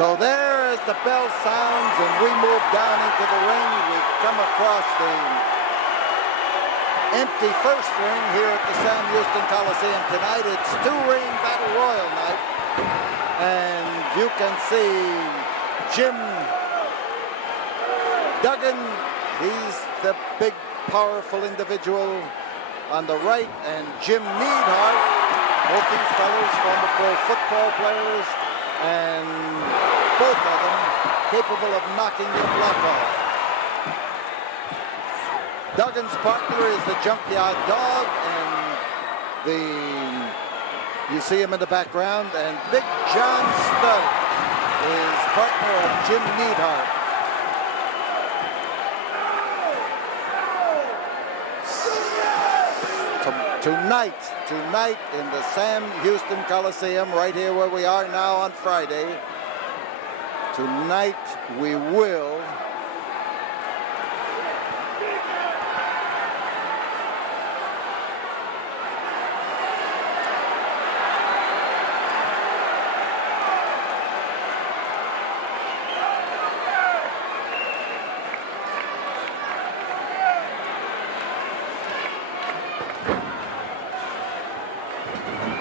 So there, as the bell sounds and we move down into the ring, we come across the empty first ring here at the Sam Houston Coliseum tonight. It's two-ring battle royal night, and you can see Jim Duggan. He's the big, powerful individual on the right, and Jim Neidhart, both these fellows former pro football players, and both of them capable of knocking your block off. Duggan's partner is the Junkyard Dog, and you see him in the background, and Big John Studd is partner of Jim Neidhart. Tonight in the Sam Houston Coliseum, right here where we are now on Friday, tonight we will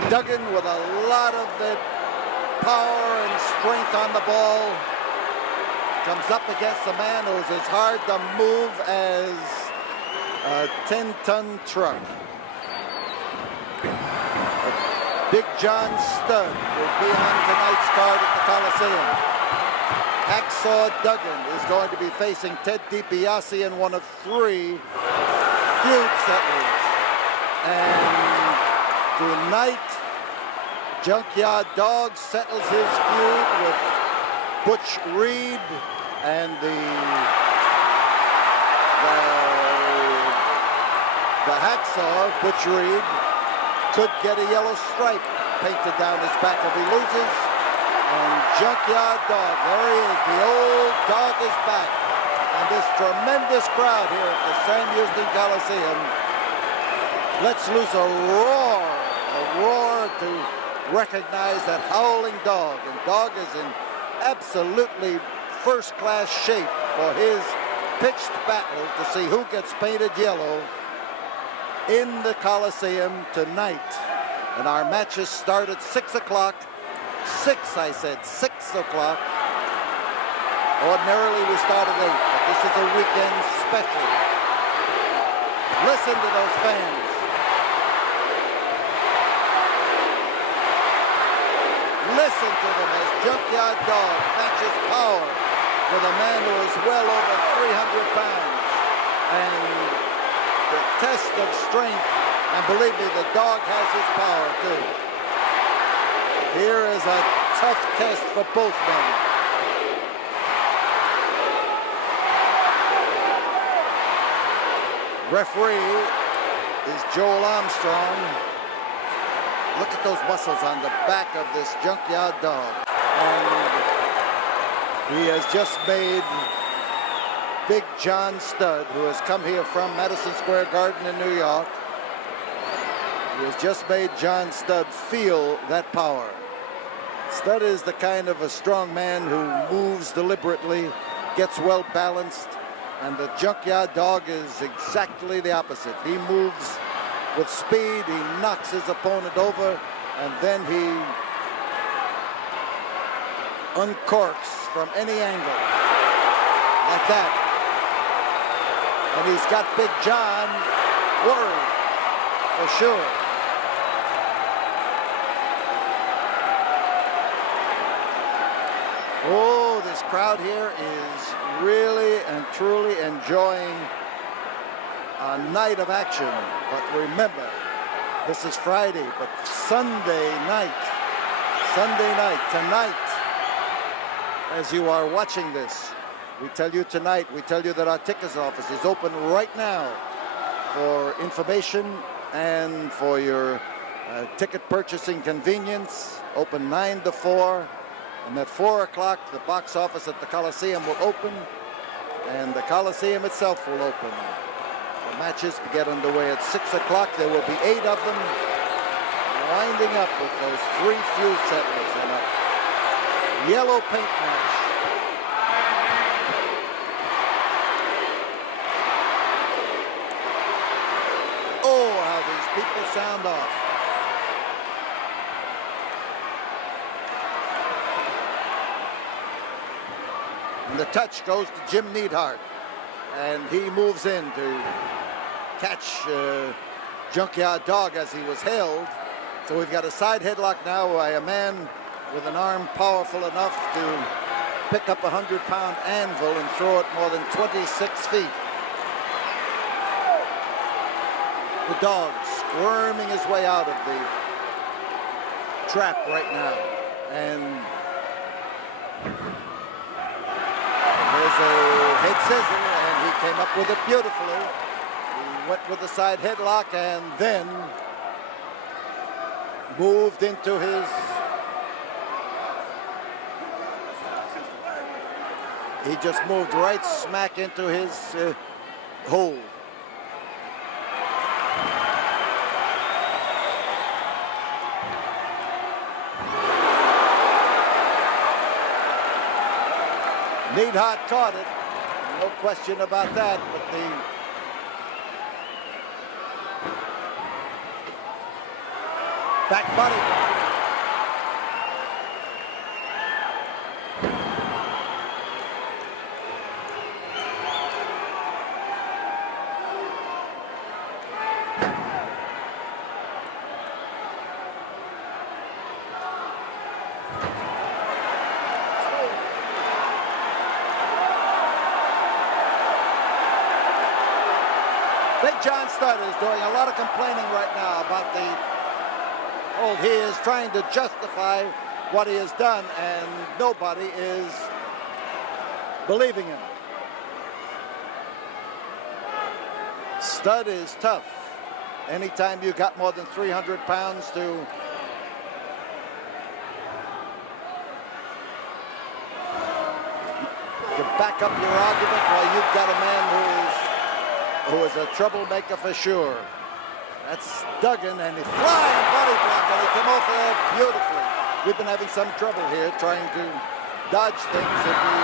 Duggan with a lot of the power and strength on the ball comes up against a man who's as hard to move as a 10-ton truck. Big John Studd will be on tonight's card at the Coliseum. Hacksaw Duggan is going to be facing Ted DiBiase in one of 3 feud settlers. And tonight, Junkyard Dog settles his feud with Butch Reed, and the Hacksaw, Butch Reed, could get a yellow stripe painted down his back if he loses. And Junkyard Dog, there he is, the old dog is back. And this tremendous crowd here at the Sam Houston Coliseum lets loose a roar to recognize that howling Dog. And Dog is in absolutely first-class shape for his pitched battle to see who gets painted yellow in the Coliseum tonight. And our matches start at 6 o'clock. 6, I said, 6 o'clock. Ordinarily we start at 8, but this is a weekend special. Listen to those fans. Listen to them as Junkyard Dog matches power with a man who is well over 300 pounds. And the test of strength, and believe me, the dog has his power too. Here is a tough test for both men. Referee is Joel Armstrong. Look at those muscles on the back of this Junkyard Dog. And he has just made Big John Studd, who has come here from Madison Square Garden in New York. He has just made John Studd feel that power. Studd is the kind of a strong man who moves deliberately, gets well balanced, and the Junkyard Dog is exactly the opposite. He moves with speed, he knocks his opponent over, and then he uncorks from any angle, like that. And he's got Big John worried, for sure. Oh, this crowd here is really and truly enjoying a night of action. But remember, this is Friday, but Sunday night, tonight, as you are watching this, we tell you that our tickets office is open right now for information and for your ticket purchasing convenience, open 9 to 4. And at 4 o'clock, the box office at the Coliseum will open, and the Coliseum itself will open. The matches get underway at 6 o'clock. There will be 8 of them, winding up with those 3 feud settlers. And a yellow paint match. Oh, how these people sound off. And the touch goes to Jim Neidhart, and he moves in to catch Junkyard Dog as he was held. So we've got a side headlock now by a man with an arm powerful enough to pick up a 100-pound anvil and throw it more than 26 feet. The dog squirming his way out of the trap right now. And there's a head scissor, and he came up with it beautifully. He went with the side headlock and then moved into his... He just moved right smack into his hold. Neidhart caught it, no question about that, but the back body. Big John Studd is doing a lot of complaining right now about the hold. He is trying to justify what he has done, and nobody is believing him. Studd is tough. Anytime you got more than 300 pounds to back up your argument, well, you've got a man who is a troublemaker for sure. That's Duggan, and he's flying body block, and he came off there beautifully. We've been having some trouble here trying to dodge things and be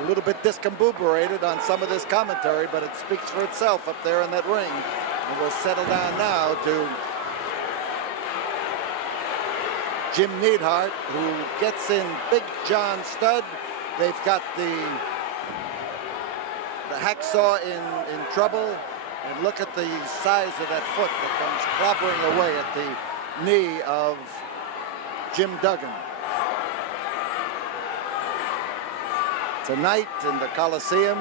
a little bit discombobulated on some of this commentary, but it speaks for itself up there in that ring. And we'll settle down now to Jim Neidhart, who gets in Big John Studd. They've got the Hacksaw in trouble, and look at the size of that foot that comes clobbering away at the knee of Jim Duggan. Tonight in the Coliseum,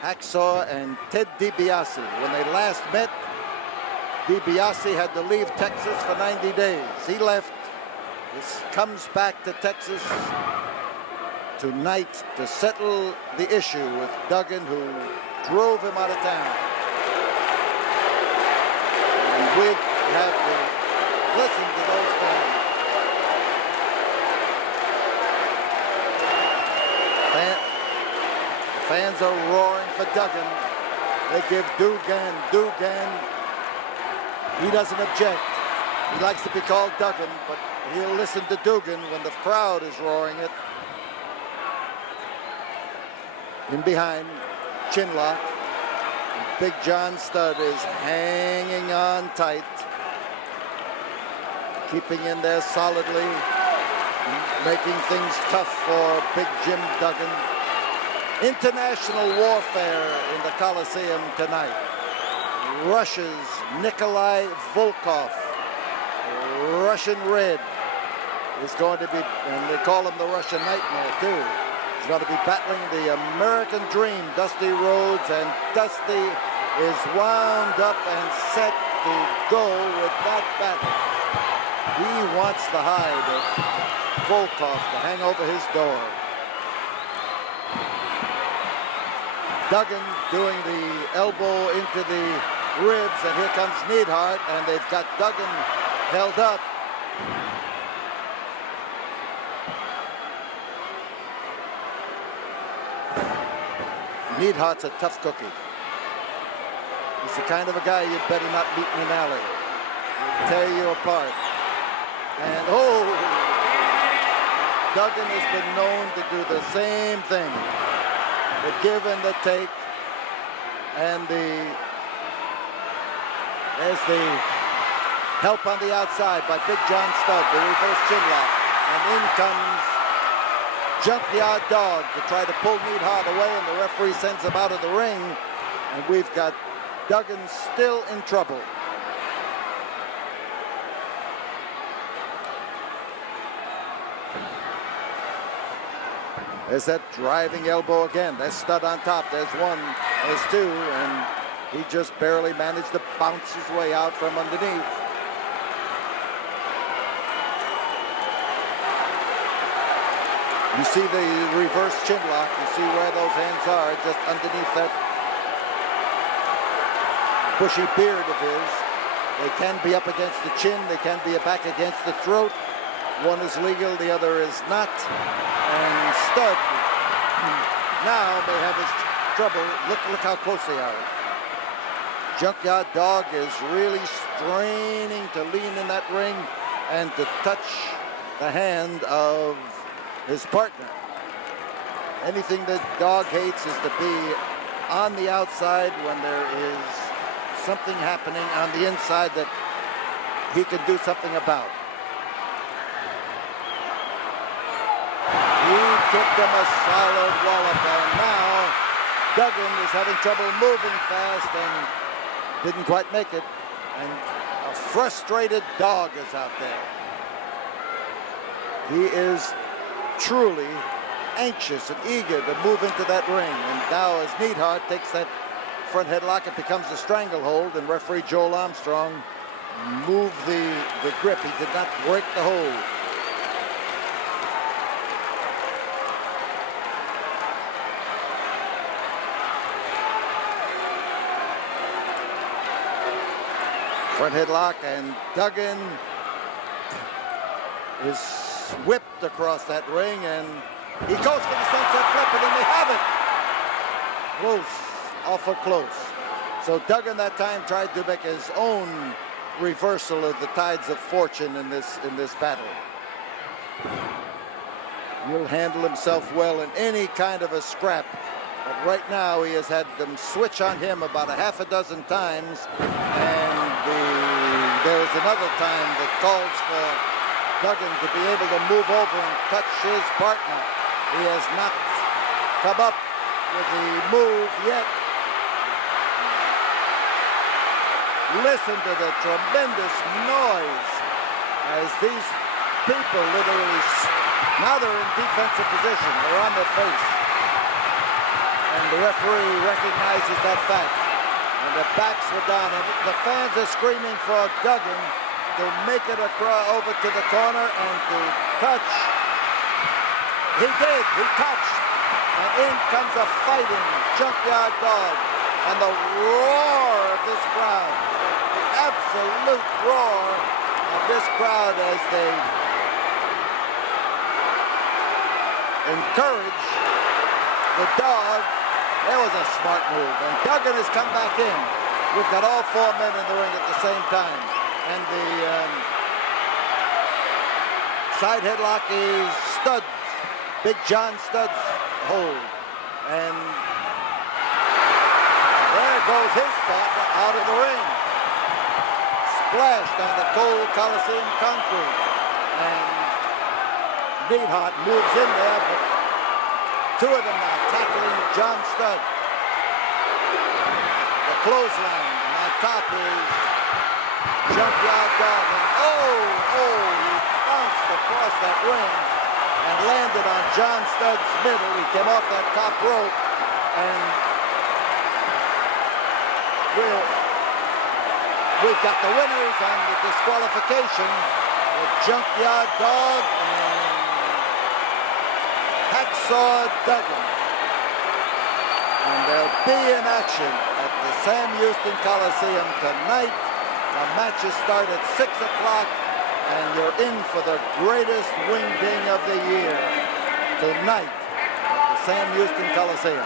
Hacksaw and Ted DiBiase. When they last met, DiBiase had to leave Texas for 90 days. He left. This comes back to Texas tonight to settle the issue with Duggan, who drove him out of town. And we have to listen to those fans. Fans are roaring for Duggan. They give Duggan. He doesn't object. He likes to be called Duggan, but he'll listen to Duggan when the crowd is roaring it. In behind, chinlock. Big John Studd is hanging on tight, keeping in there solidly, making things tough for Big Jim Duggan. International warfare in the Coliseum tonight. Russia's Nikolai Volkov, Russian Red, is going to be, and they call him the Russian Nightmare too. He's going to be battling the American Dream, Dusty Rhodes, and Dusty is wound up and set to go with that battle. He wants the hide of Volkov to hang over his door. Duggan doing the elbow into the ribs, and here comes Neidhart, and they've got Duggan held up. Neidhart's a tough cookie. He's the kind of a guy you'd better not meet in an alley. He'll tear you apart. And oh! Duggan has been known to do the same thing. The give and the take, and there's the help on the outside by Big John Studd, the reverse chin lock, and in comes Junkyard Dog to try to pull Neidhart away, and the referee sends him out of the ring, and we've got Duggan still in trouble. There's that driving elbow again. There's Studd on top. There's one, there's two, and he just barely managed to bounce his way out from underneath. You see the reverse chin lock. You see where those hands are, just underneath that bushy beard of his. They can be up against the chin. They can be back against the throat. One is legal, the other is not. And Studd now may have his trouble. Look how close they are. Junkyard Dog is really straining to lean in that ring and to touch the hand of his partner. Anything that Dog hates is to be on the outside when there is something happening on the inside that he can do something about. He kicked him a solid wallop, and now Duggan is having trouble moving fast and didn't quite make it. And a frustrated Dog is out there. He is truly anxious and eager to move into that ring. And now as Neidhart takes that front headlock, it becomes a stranglehold, and referee Joel Armstrong moved the grip. He did not break the hold. Front headlock, and Duggan is whipped across that ring, and he goes for the sunset flip, and then they have it. Close, awful close. So Duggan that time tried to make his own reversal of the tides of fortune in this battle. He'll handle himself well in any kind of a scrap. But right now he has had them switch on him about a half a dozen times, and there is another time that calls for Duggan to be able to move over and touch his partner. He has not come up with the move yet. Listen to the tremendous noise as these people literally, now they're in defensive position. They're on their face. And the referee recognizes that fact. And the backs were down. And the fans are screaming for Duggan to make it over to the corner and to touch. He did. He touched. And in comes a fighting Junkyard Dog. And the roar of this crowd, the absolute roar of this crowd as they encourage the Dog. That was a smart move, and Duggan has come back in. We've got all four men in the ring at the same time, and the side headlock is Studd, Big John Studd's hold, and there goes his partner out of the ring, splashed on the cold Coliseum concrete, and Neidhart moves in there, but two of them now tackling John Studd. The clothesline, and on top is Junkyard Dog. And he bounced across that ring and landed on John Studd's middle. He came off that top rope, and we've got the winners on the disqualification with Junkyard Dog and Hacksaw Duggan. And they'll be in action at the Sam Houston Coliseum tonight. The matches start at 6 o'clock, and you're in for the greatest ring ding of the year tonight at the Sam Houston Coliseum.